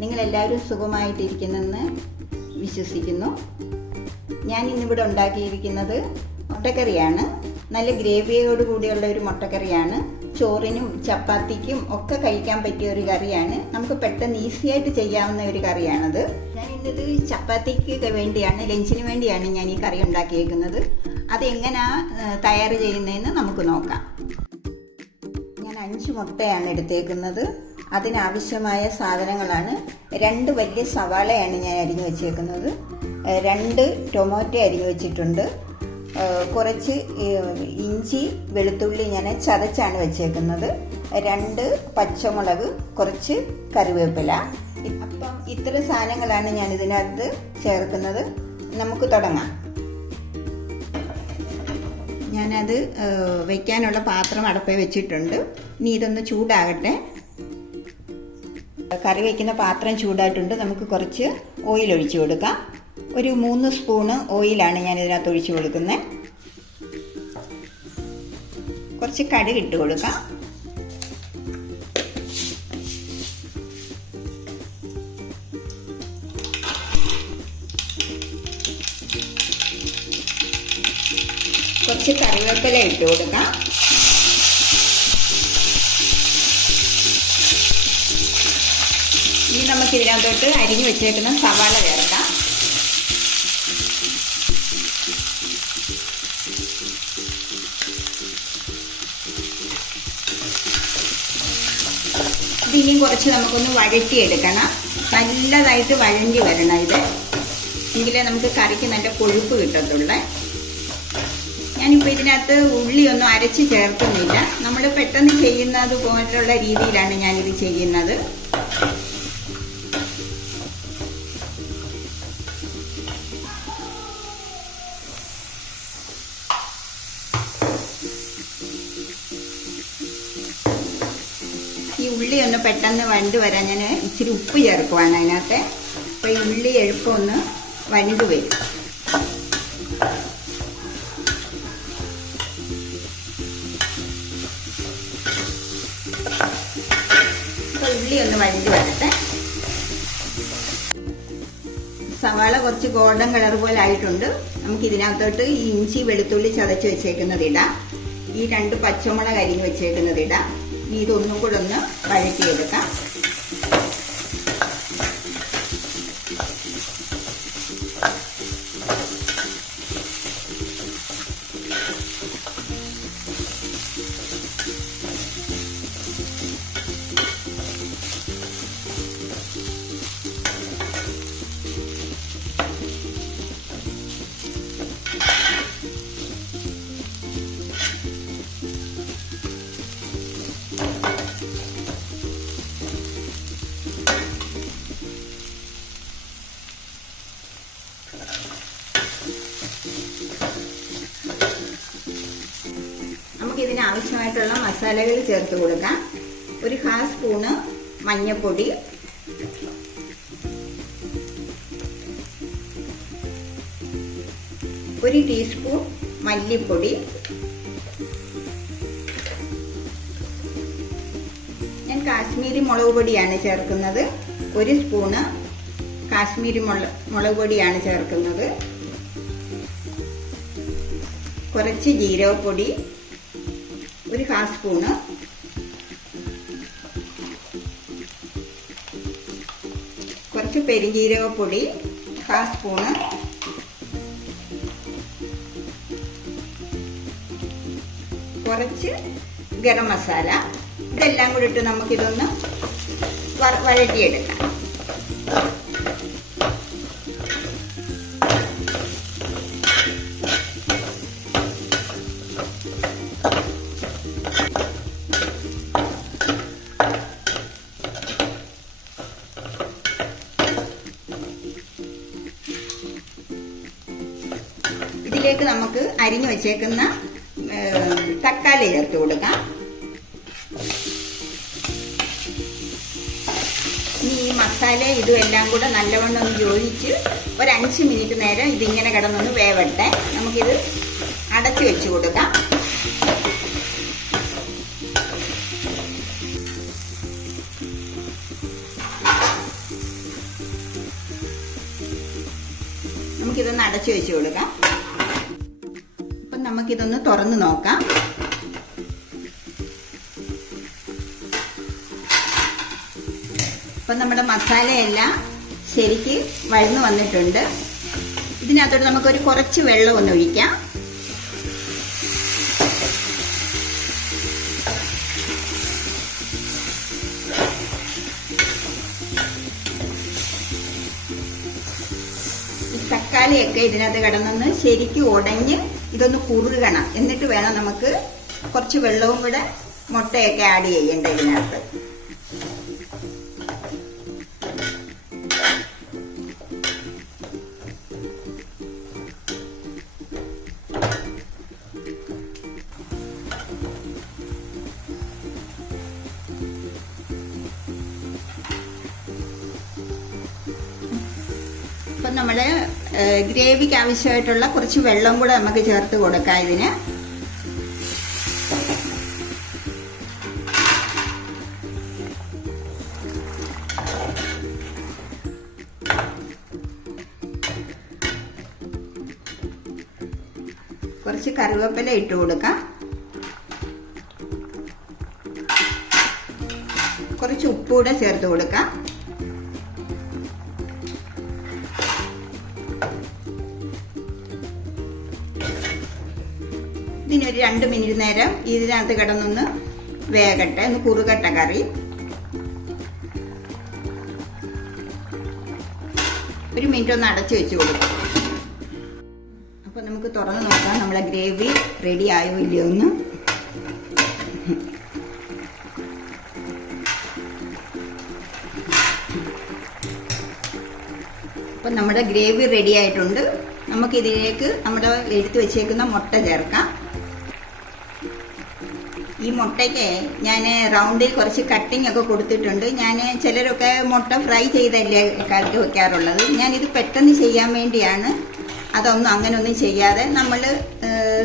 നിങ്ങളെല്ലാവരും സുഖമായിട്ടിരിക്കുന്നെന്ന് വിശ്വസിക്കുന്നു. ഞാൻ ഇന്നിവിടെ ഉണ്ടാക്കിയിരിക്കുന്നത് മുട്ടക്കറിയാണ്. നല്ല ഗ്രേവിയോട് കൂടിയുള്ള ഒരു മുട്ടക്കറിയാണ്. ചോറിനും ചപ്പാത്തിക്കും ഒക്കെ കഴിക്കാൻ പറ്റിയ ഒരു കറിയാണ്. നമുക്ക് പെട്ടെന്ന് ഈസിയായിട്ട് ചെയ്യാവുന്ന ഒരു കറിയാണത്. ഞാൻ ഇന്നത് ചപ്പാത്തിക്ക് വേണ്ടിയാണ്, ലഞ്ചിന് വേണ്ടിയാണ് ഞാൻ ഈ കറി ഉണ്ടാക്കിയേക്കുന്നത്. അതെങ്ങനെയാണ് തയ്യാർ ചെയ്യുന്നതെന്ന് നമുക്ക് നോക്കാം. ഞാൻ 5 മുട്ടയാണ് എടുത്തേക്കുന്നത്. അതിനാവശ്യമായ സാധനങ്ങളാണ്: 2 വലിയ സവാളയാണ് ഞാൻ അരിഞ്ഞു വെച്ചേക്കുന്നത്, 2 ടൊമാറ്റോ അരിഞ്ഞു വെച്ചിട്ടുണ്ട്, കുറച്ച് ഇഞ്ചി വെളുത്തുള്ളി ഞാൻ ചതച്ചാണ് വെച്ചേക്കുന്നത്, 2 പച്ചമുളക്, കുറച്ച് കറിവേപ്പില. അപ്പം ഇത്ര സാധനങ്ങളാണ് ഞാൻ ഇതിനകത്ത് ചേർക്കുന്നത്. നമുക്ക് തുടങ്ങാം. ഞാനത് വയ്ക്കാനുള്ള പാത്രം അടുപ്പിൽ വെച്ചിട്ടുണ്ട്. ഇനി ഇതൊന്ന് ചൂടാകട്ടെ. കറി വയ്ക്കുന്ന പാത്രം ചൂടായിട്ടുണ്ട്. നമുക്ക് കുറച്ച് ഓയിൽ ഒഴിച്ചു കൊടുക്കാം. ഒരു 3 സ്പൂണ് ഓയിലാണ് ഞാൻ ഇതിനകത്ത് ഒഴിച്ചു കൊടുക്കുന്നത്. കുറച്ച് കടുക് ഇട്ട് കൊടുക്കാം. കുറച്ച് കറിവേപ്പില ഇട്ട് കൊടുക്കാം. ഇനി നമുക്ക് ഇതിനകത്തോട്ട് അരിഞ്ഞു വെച്ചേക്കുന്ന സവാള ചേർക്കാം. ഇതിനും കുറച്ച് നമുക്കൊന്ന് വഴറ്റിയെടുക്കണം. നല്ലതായിട്ട് വഴഞ്ഞി വരണം ഇത്, എങ്കിലേ നമുക്ക് കറിക്ക് നല്ല കൊഴുപ്പ് കിട്ടത്തുള്ളൂ. ഞാനിപ്പോൾ ഇതിനകത്ത് ഉള്ളിയൊന്നും അരച്ച് ചേർക്കുന്നില്ല. നമ്മൾ പെട്ടെന്ന് ചെയ്യുന്നത് പോലുള്ള രീതിയിലാണ് ഞാനിത് ചെയ്യുന്നത്. ഈ ഉള്ളി ഒന്ന് പെട്ടെന്ന് വഴണ്ട് വരാൻ ഞാൻ ഇച്ചിരി ഉപ്പ് ചേർക്കുവാണ് അതിനകത്ത്. അപ്പോൾ ഈ ഉള്ളി എളുപ്പമൊന്ന് വഴണ്ട് വരും. അപ്പോൾ ഉള്ളി ഒന്ന് വഴണ്ട് വരട്ടെ. സവാള കുറച്ച് ഗോൾഡൻ കളർ പോലെ ആയിട്ടുണ്ട്. നമുക്ക് ഇതിനകത്തോട്ട് ഈ ഇഞ്ചി വെളുത്തുള്ളി ചതച്ച് വെച്ചേക്കുന്നത് ഇടാം. ഈ 2 പച്ചമുളക് അരിഞ്ഞ് വെച്ചേക്കുന്നത് ഇടാം. ഇനി ഇതൊന്നും കൂടെ ഒന്ന് വഴറ്റിയെടുക്കാം. ഇതിന് ആവശ്യമായിട്ടുള്ള മസാലകൾ ചേർത്ത് കൊടുക്കാം. ഒരു 1/2 സ്പൂണ് മഞ്ഞൾപ്പൊടി, ഒരു ടീസ്പൂൺ മല്ലിപ്പൊടി, ഞാൻ കാശ്മീരി മുളക് പൊടിയാണ് ചേർക്കുന്നത്. 1 സ്പൂണ് കാശ്മീരി മുളക് പൊടിയാണ് ചേർക്കുന്നത്, കുറച്ച് ജീരകപ്പൊടി, ഒരു 1/2 സ്പൂണ്, കുറച്ച് പെരുംജീരകപ്പൊടി 1/2 സ്പൂണ്, കുറച്ച് ഗരം മസാല. ഇതെല്ലാം കൂടി ഇട്ട് നമുക്കിതൊന്ന് വഴറ്റിയെടുക്കാം. ഇതിലേക്ക് നമുക്ക് അരിഞ്ഞു വെച്ചേക്കുന്ന തക്കാളി ചേർത്ത് കൊടുക്കാം. ഇനി ഈ മസാല ഇതും എല്ലാം കൂടെ നല്ലവണ്ണം ഒന്ന് യോജിച്ച് ഒരു 5 മിനിറ്റ് നേരം ഇതിങ്ങനെ കിടന്നൊന്ന് വേവട്ടെ. നമുക്കിത് അടച്ചു വെച്ച് കൊടുക്കാം. നമുക്കിതൊന്ന് അടച്ചു വെച്ച് കൊടുക്കാം. അപ്പം നമുക്കിതൊന്ന് തുറന്ന് നോക്കാം. അപ്പം നമ്മുടെ മസാലയെല്ലാം ശരിക്ക് വഴന്നു വന്നിട്ടുണ്ട്. ഇതിനകത്തോട്ട് നമുക്കൊരു കുറച്ച് വെള്ളം ഒന്ന് ഒഴിക്കാം. തക്കാളിയൊക്കെ ഇതിനകത്ത് കിടന്നൊന്ന് ശരിക്കും ഉടഞ്ഞ് ഇതൊന്ന് കുറുകണം. എന്നിട്ട് വേണം നമുക്ക് കുറച്ച് വെള്ളവും കൂടെ മുട്ടയൊക്കെ ആഡ് ചെയ്യേണ്ട ഇതിനകത്ത്. അപ്പം നമ്മുടെ ഗ്രേവിക്ക് ആവശ്യമായിട്ടുള്ള കുറച്ച് വെള്ളം കൂടെ നമുക്ക് ചേർത്ത് കൊടുക്കാം ഇതിന്. കുറച്ച് കറിവേപ്പില ഇട്ട് കൊടുക്കാം. കുറച്ച് ഉപ്പ് കൂടെ ചേർത്ത് കൊടുക്കാം. ഇതിനൊരു 2 മിനിറ്റ് നേരം ഇതിനകത്ത് കിടന്നൊന്ന് വേകട്ടെ, ഒന്ന് കുറുകട്ടെ കറി. ഒരു മിനിറ്റ് ഒന്ന് അടച്ചു വെച്ച് കൊടുക്കും. അപ്പോൾ നമുക്ക് തുറന്ന് നോക്കാം നമ്മളെ ഗ്രേവി റെഡി ആയോ ഇല്ലയോ ഒന്ന്. അപ്പം നമ്മുടെ ഗ്രേവി റെഡി ആയിട്ടുണ്ട്. നമുക്കിതിലേക്ക് നമ്മുടെ എടുത്ത് വെച്ചേക്കുന്ന മുട്ട ചേർക്കാം. ഈ മുട്ടയ്ക്ക് ഞാൻ റൗണ്ടിൽ കുറച്ച് കട്ടിങ് ഒക്കെ കൊടുത്തിട്ടുണ്ട്. ചിലരൊക്കെ മുട്ട ഫ്രൈ ചെയ്തല്ലേ കറി വെക്കാറുള്ളത്. ഞാനിത് പെട്ടെന്ന് ചെയ്യാൻ വേണ്ടിയാണ് അതൊന്നും അങ്ങനെയൊന്നും ചെയ്യാതെ നമ്മൾ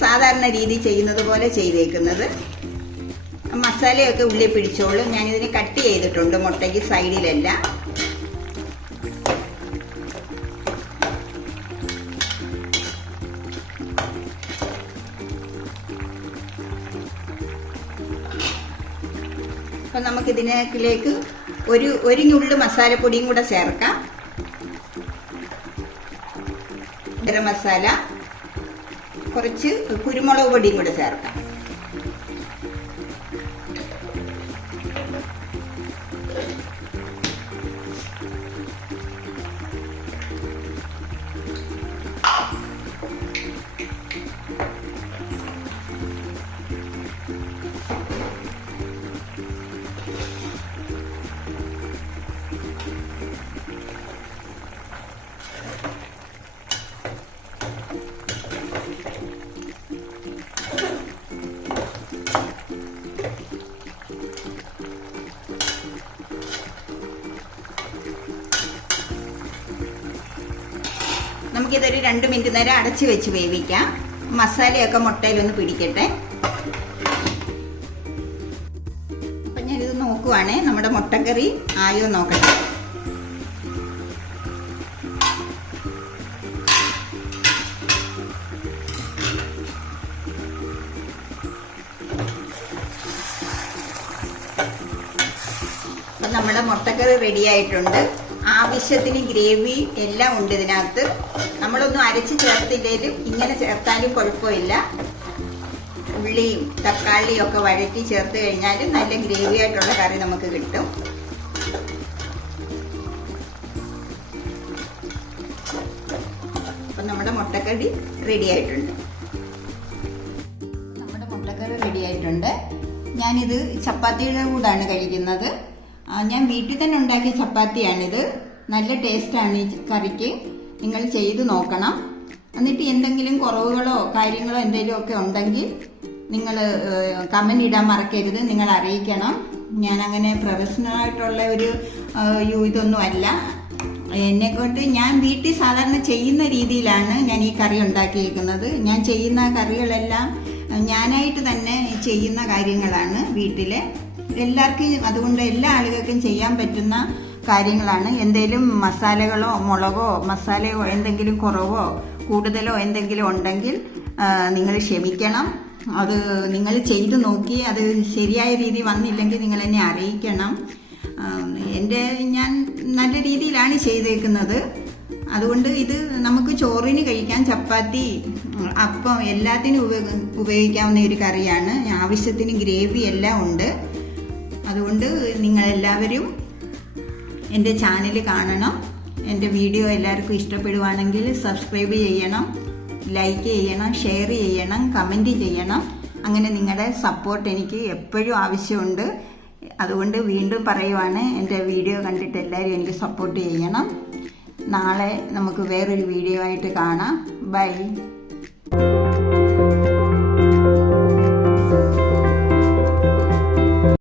സാധാരണ രീതി ചെയ്യുന്നത് പോലെ ചെയ്തേക്കുന്നത്. മസാലയൊക്കെ ഉള്ളിൽ പിടിച്ചോളും. ഞാനിതിന് കട്ട് ചെയ്തിട്ടുണ്ട് മുട്ടയ്ക്ക് സൈഡിലെല്ലാം. അപ്പം നമുക്കിതിനേക്ക് ഒരു ഞുള്ളു മസാലപ്പൊടിയും കൂടെ ചേർക്കാം. ഗരം മസാല, കുറച്ച് കുരുമുളക് പൊടിയും കൂടെ ചേർക്കാം. നമുക്കിതൊരു 2 മിനിറ്റ് നേരം അടച്ചു വെച്ച് വേവിക്കാം. മസാലയൊക്കെ മുട്ടയിലൊന്ന് പിടിക്കട്ടെ. അപ്പം ഞാനിത് നോക്കുവാണേ നമ്മുടെ മുട്ടക്കറി ആയോ നോക്കട്ടെ. അപ്പം നമ്മുടെ മുട്ടക്കറി റെഡി ആയിട്ടുണ്ട്. ആവശ്യത്തിന് ഗ്രേവി എല്ലാം ഉണ്ട് ഇതിനകത്ത്. നമ്മളൊന്നും അരച്ച് ചേർത്തില്ലേലും ഇങ്ങനെ ചേർത്താലും കുഴപ്പമില്ല. ഉള്ളിയും തക്കാളിയും ഒക്കെ വഴറ്റി ചേർത്ത് കഴിഞ്ഞാൽ നല്ല ഗ്രേവി ആയിട്ടുള്ള കറി നമുക്ക് കിട്ടും. അപ്പം നമ്മുടെ മുട്ടക്കറി റെഡി ആയിട്ടുണ്ട്. ഞാനിത് ചപ്പാത്തിയുടെ കൂടാണ് കഴിക്കുന്നത്. ഞാൻ വീട്ടിൽ തന്നെ ഉണ്ടാക്കിയ ചപ്പാത്തിയാണിത്. നല്ല ടേസ്റ്റാണ് ഈ കറിക്ക്. നിങ്ങൾ ചെയ്ത് നോക്കണം. എന്നിട്ട് എന്തെങ്കിലും കുറവുകളോ കാര്യങ്ങളോ എന്തെങ്കിലുമൊക്കെ ഉണ്ടെങ്കിൽ നിങ്ങൾ കമൻറ്റ് ഇടാൻ മറക്കരുത്. നിങ്ങൾ അറിയിക്കണം. ഞാനങ്ങനെ പ്രൊഫഷണലായിട്ടുള്ള ഒരു ഇതൊന്നും അല്ല. എന്നെക്കൊണ്ട് ഞാൻ വീട്ടിൽ സാധാരണ ചെയ്യുന്ന രീതിയിലാണ് ഞാൻ ഈ കറി ഉണ്ടാക്കിയിരിക്കുന്നത്. ഞാൻ ചെയ്യുന്ന കറികളെല്ലാം ഞാനായിട്ട് തന്നെ ചെയ്യുന്ന കാര്യങ്ങളാണ് വീട്ടിലെ. എല്ലാവർക്കും അതുകൊണ്ട് എല്ലാ ആളുകൾക്കും ചെയ്യാൻ പറ്റുന്ന കാര്യങ്ങളാണ്. എന്തെങ്കിലും മസാലകളോ മുളകോ മസാലയോ എന്തെങ്കിലും കുറവോ കൂടുതലോ എന്തെങ്കിലും ഉണ്ടെങ്കിൽ നിങ്ങൾ ക്ഷമിക്കണം. അത് നിങ്ങൾ ചെയ്ത് നോക്കി അത് ശരിയായ രീതി വന്നില്ലെങ്കിൽ നിങ്ങൾ എന്നെ അറിയിക്കണം. ഞാൻ നല്ല രീതിയിലാണ് ചെയ്തേക്കുന്നത്. അതുകൊണ്ട് ഇത് നമുക്ക് ചോറിന് കഴിക്കാൻ, ചപ്പാത്തി, അപ്പം എല്ലാത്തിനും ഉപയോഗിക്കാവുന്ന ഒരു കറിയാണ്. ആവശ്യത്തിന് ഗ്രേവി എല്ലാം ഉണ്ട്. അതുകൊണ്ട് നിങ്ങളെല്ലാവരും എൻ്റെ ചാനൽ കാണണം. എൻ്റെ വീഡിയോ എല്ലാവർക്കും ഇഷ്ടപ്പെടുവാണെങ്കിൽ സബ്സ്ക്രൈബ് ചെയ്യണം, ലൈക്ക് ചെയ്യണം, ഷെയർ ചെയ്യണം, കമൻറ്റ് ചെയ്യണം. അങ്ങനെ നിങ്ങളുടെ സപ്പോർട്ട് എനിക്ക് എപ്പോഴും ആവശ്യമുണ്ട്. അതുകൊണ്ട് വീണ്ടും പറയുവാണ്, എൻ്റെ വീഡിയോ കണ്ടിട്ട് എല്ലാവരും എനിക്ക് സപ്പോർട്ട് ചെയ്യണം. നാളെ നമുക്ക് വേറൊരു വീഡിയോ ആയിട്ട് കാണാം. ബൈ.